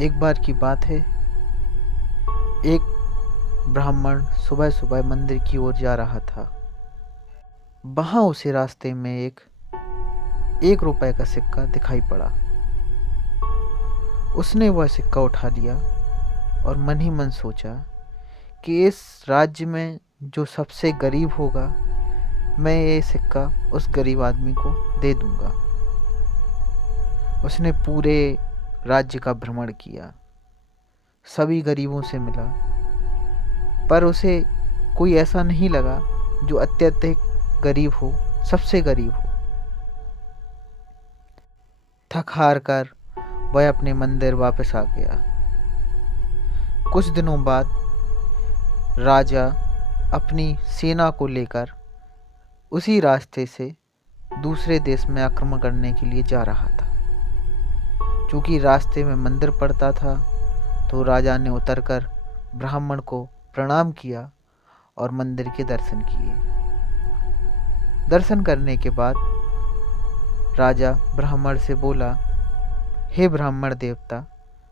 एक बार की बात है, एक ब्राह्मण सुबह सुबह मंदिर की ओर जा रहा था। वहां उसे रास्ते में एक रुपए का सिक्का दिखाई पड़ा। उसने वह सिक्का उठा लिया और मन ही मन सोचा कि इस राज्य में जो सबसे गरीब होगा, मैं ये सिक्का उस गरीब आदमी को दे दूंगा। उसने पूरे राज्य का भ्रमण किया, सभी गरीबों से मिला, पर उसे कोई ऐसा नहीं लगा जो अत्यधिक गरीब हो, सबसे गरीब हो। थक हार कर वह अपने मंदिर वापस आ गया। कुछ दिनों बाद राजा अपनी सेना को लेकर उसी रास्ते से दूसरे देश में आक्रमण करने के लिए जा रहा था। क्योंकि रास्ते में मंदिर पड़ता था, तो राजा ने उतरकर ब्राह्मण को प्रणाम किया और मंदिर के दर्शन किए। दर्शन करने के बाद राजा ब्राह्मण से बोला, हे ब्राह्मण देवता,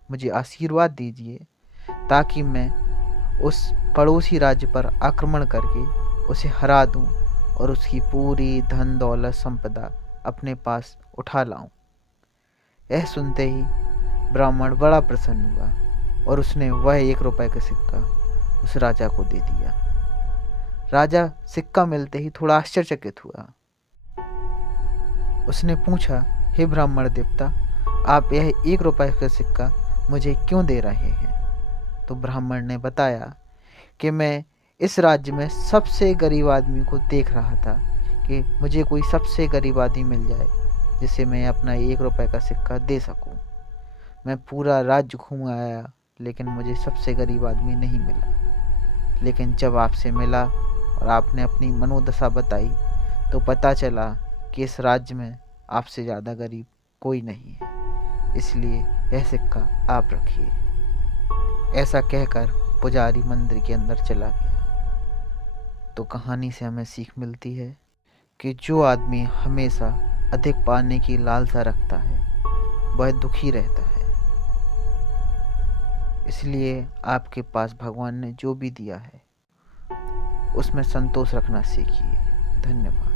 मुझे आशीर्वाद दीजिए ताकि मैं उस पड़ोसी राज्य पर आक्रमण करके उसे हरा दूं और उसकी पूरी धन दौलत संपदा अपने पास उठा लाऊं। यह सुनते ही ब्राह्मण बड़ा प्रसन्न हुआ और उसने वह 1 रुपए का सिक्का उस राजा को दे दिया। राजा सिक्का मिलते ही थोड़ा आश्चर्यचकित हुआ। उसने पूछा, हे ब्राह्मण देवता, आप यह 1 रुपए का सिक्का मुझे क्यों दे रहे हैं? तो ब्राह्मण ने बताया कि मैं इस राज्य में सबसे गरीब आदमी को देख रहा था कि मुझे कोई सबसे गरीब आदमी मिल जाए जिसे मैं अपना 1 रुपए का सिक्का दे सकूं। मैं पूरा राज्य घूम आया, लेकिन मुझे सबसे गरीब आदमी नहीं मिला। लेकिन जब आपसे मिला और आपने अपनी मनोदशा बताई, तो पता चला कि इस राज्य में आपसे ज़्यादा गरीब कोई नहीं है। इसलिए यह सिक्का आप रखिए। ऐसा कहकर पुजारी मंदिर के अंदर चला गया। तो कहानी से हमें सीख मिलती है कि जो आदमी हमेशा अधिक पाने की लालसा रखता है, वह दुखी रहता है। इसलिए आपके पास भगवान ने जो भी दिया है, उसमें संतोष रखना सीखिए। धन्यवाद।